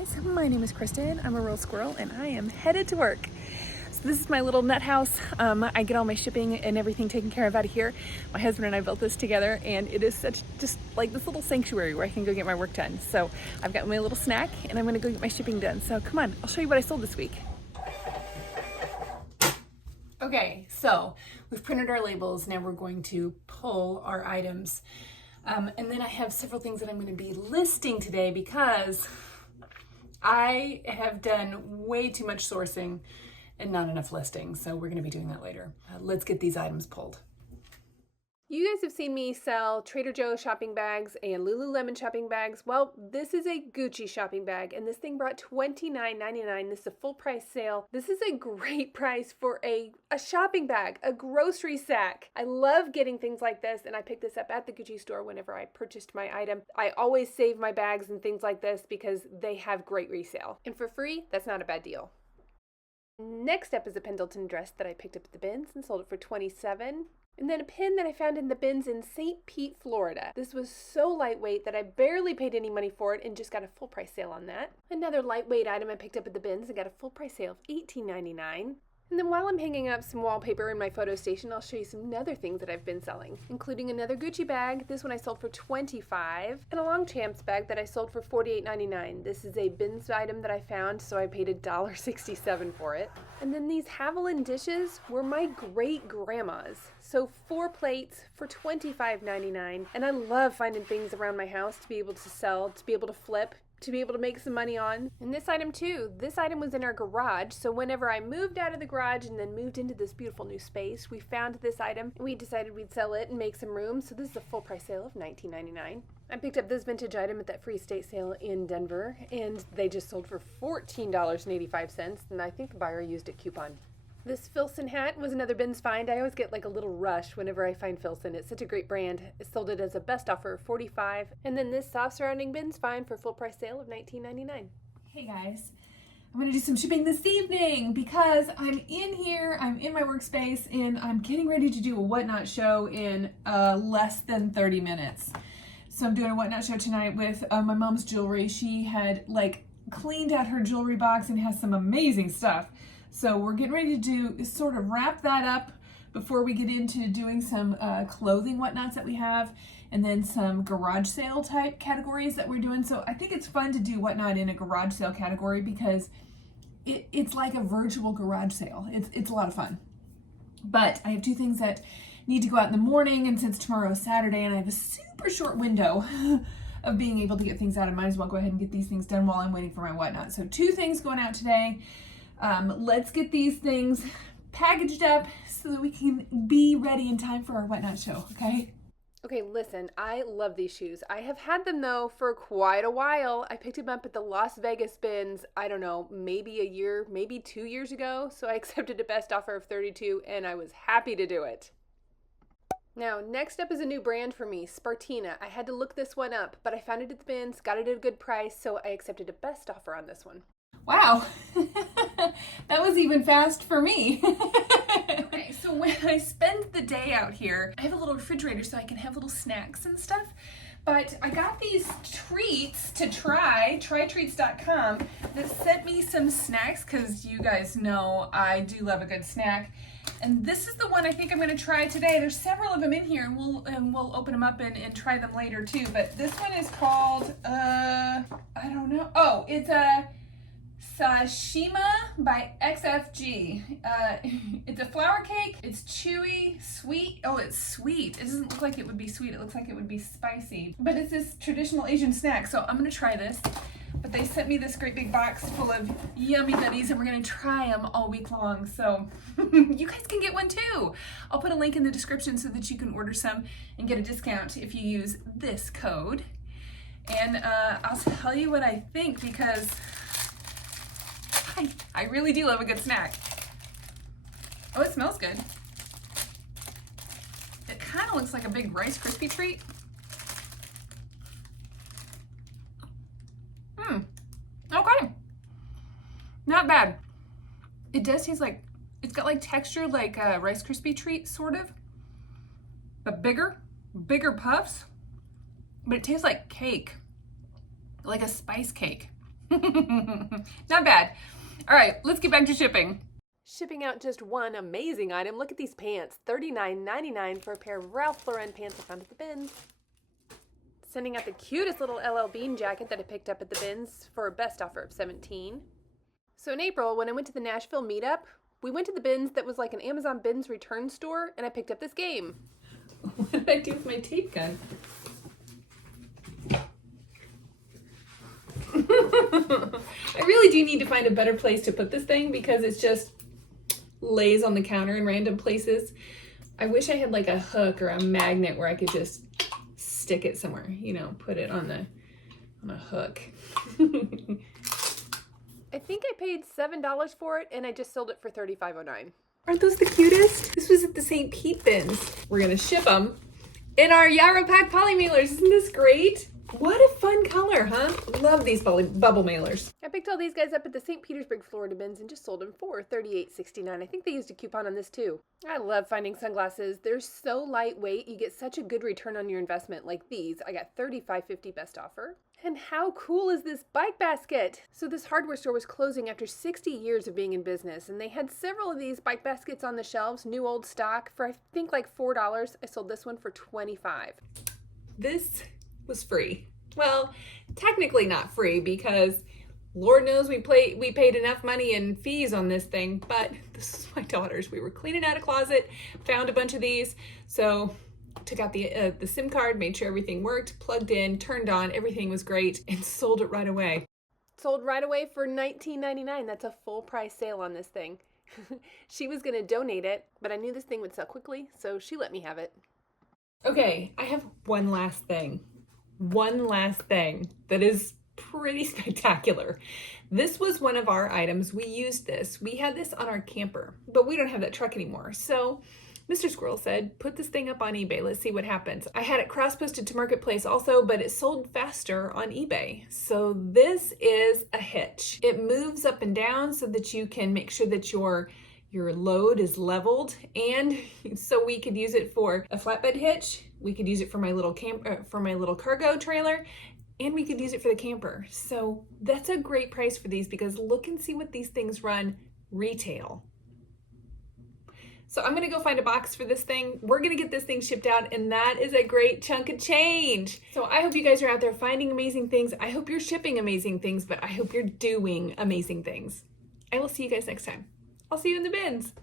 guys, my name is Kristin. I'm a rural squirrel and I am headed to work. So this is my little nut house. I get all my shipping and everything taken care of out of here. My husband and I built this together and it is such just like this little sanctuary where I can go get my work done. So I've got my little snack and I'm gonna go get my shipping done. So come on, I'll show you what I sold this week. Okay, so we've printed our labels. Now we're going to pull our items. And then I have several things that I'm going to be listing today because I have done way too much sourcing and not enough listing. So we're going to be doing that later. Let's get these items pulled. You guys have seen me sell Trader Joe's shopping bags and Lululemon shopping bags. Well, this is a Gucci shopping bag and this thing brought $29.99. This is a full price sale. This is a great price for a shopping bag, a grocery sack. I love getting things like this and I picked this up at the Gucci store whenever I purchased my item. I always save my bags and things like this because they have great resale. And for free, that's not a bad deal. Next up is a Pendleton dress that I picked up at the bins and sold it for $27. And then a pin that I found in the bins in St. Pete, Florida. This was so lightweight that I barely paid any money for it and just got a full price sale on that. Another lightweight item I picked up at the bins and got a full price sale of $18.99. And then while I'm hanging up some wallpaper in my photo station, I'll show you some other things that I've been selling, including another Gucci bag. This one I sold for $25, and a Longchamps bag that I sold for $48.99. This is a bins item that I found, so I paid $1.67 for it. And then these Haviland dishes were my great grandma's. So 4 plates for $25.99. And I love finding things around my house to be able to sell, to be able to flip, to be able to make some money on. And this item too, this item was in our garage, so whenever I moved out of the garage and then moved into this beautiful new space, we found this item and we decided we'd sell it and make some room. So this is a full price sale of $19.99. I picked up this vintage item at that free estate sale in Denver and they just sold for $14.85, and I think the buyer used a coupon. This Filson hat was another bins find. I always get like a little rush whenever I find Filson. It's such a great brand. I sold it as a best offer of $45. And then this soft surrounding bins find for full price sale of $19.99. Hey guys, I'm gonna do some shipping this evening because I'm in here, I'm in my workspace, and I'm getting ready to do a whatnot show in less than 30 minutes. So I'm doing a whatnot show tonight with my mom's jewelry. She had like cleaned out her jewelry box and has some amazing stuff. So we're getting ready to do sort of wrap that up before we get into doing some clothing whatnots that we have, and then some garage sale type categories that we're doing. So I think it's fun to do whatnot in a garage sale category because it's like a virtual garage sale. It's a lot of fun. But I have 2 things that need to go out in the morning, and since tomorrow is Saturday and I have a super short window of being able to get things out, I might as well go ahead and get these things done while I'm waiting for my whatnot. So 2 things going out today. Let's get these things packaged up so that we can be ready in time for our whatnot show, okay? Okay, listen, I love these shoes. I have had them though for quite a while. I picked them up at the Las Vegas bins, I don't know, maybe a year, maybe 2 years ago. So I accepted a best offer of $32 and I was happy to do it. Now, next up is a new brand for me, Spartina. I had to look this one up, but I found it at the bins, got it at a good price, so I accepted a best offer on this one. Wow, that was even fast for me. Okay, so when I spend the day out here, I have a little refrigerator so I can have little snacks and stuff. But I got these treats to trytreats.com, that sent me some snacks because you guys know I do love a good snack. And this is the one I think I'm going to try today. There's several of them in here, and we'll open them up and try them later too. But this one is called, I don't know. Oh, it's a Sashima by XFG. It's a flour cake. It's chewy, sweet. Oh, it's sweet. It doesn't look like it would be sweet. It looks like it would be spicy. But it's this traditional Asian snack, so I'm gonna try this. But they sent me this great big box full of yummy goodies, and we're gonna try them all week long. So you guys can get one too. I'll put a link in the description so that you can order some and get a discount if you use this code. And I'll tell you what I think because I really do love a good snack. Oh, it smells good. It kind of looks like a big Rice Krispie treat. Okay. Not bad. It does taste like, it's got like texture like a Rice Krispie treat, sort of. But bigger puffs. But it tastes like cake. Like a spice cake. Not bad. All right, let's get back to shipping. Shipping out just one amazing item. Look at these pants. $39.99 for a pair of Ralph Lauren pants I found at the bins. Sending out the cutest little LL Bean jacket that I picked up at the bins for a best offer of $17. So in April, when I went to the Nashville meetup, we went to the bins that was like an Amazon bins return store, and I picked up this game. What did I do with my tape gun? I really do need to find a better place to put this thing because it's just lays on the counter in random places. I wish I had like a hook or a magnet where I could just stick it somewhere, you know, put it on a hook. I think I paid $7 for it, and I just sold it for $35.09. Aren't those the cutest? This was at the St. Pete bins. We're gonna ship them in our JiaroPack Polymailers. Isn't this great? What a fun color, huh? Love these bubble mailers. I picked all these guys up at the St. Petersburg, Florida bins and just sold them for $38.69. I think they used a coupon on this too. I love finding sunglasses. They're so lightweight. You get such a good return on your investment. Like these, I got $35.50 best offer. And how cool is this bike basket? So this hardware store was closing after 60 years of being in business, and they had several of these bike baskets on the shelves, new old stock, for I think like $4. I sold this one for $25. This was free. Well, technically not free because Lord knows we paid enough money in fees on this thing, but this is my daughter's. We were cleaning out a closet, found a bunch of these, so took out the SIM card, made sure everything worked, plugged in, turned on, everything was great, and sold it right away. Sold right away for $19.99. That's a full price sale on this thing. She was going to donate it, but I knew this thing would sell quickly, so she let me have it. Okay, I have one last thing. One last thing that is pretty spectacular. This was one of our items. We used this. We had this on our camper, but we don't have that truck anymore. So Mr. Squirrel said, put this thing up on eBay. Let's see what happens. I had it cross-posted to Marketplace also, but it sold faster on eBay. So this is a hitch. It moves up and down so that you can make sure that your load is leveled, and so we could use it for a flatbed hitch. We could use it for my little cargo trailer, and we could use it for the camper. So that's a great price for these because look and see what these things run retail. So I'm gonna go find a box for this thing. We're gonna get this thing shipped out, and that is a great chunk of change. So I hope you guys are out there finding amazing things. I hope you're shipping amazing things, but I hope you're doing amazing things. I will see you guys next time. I'll see you in the bins.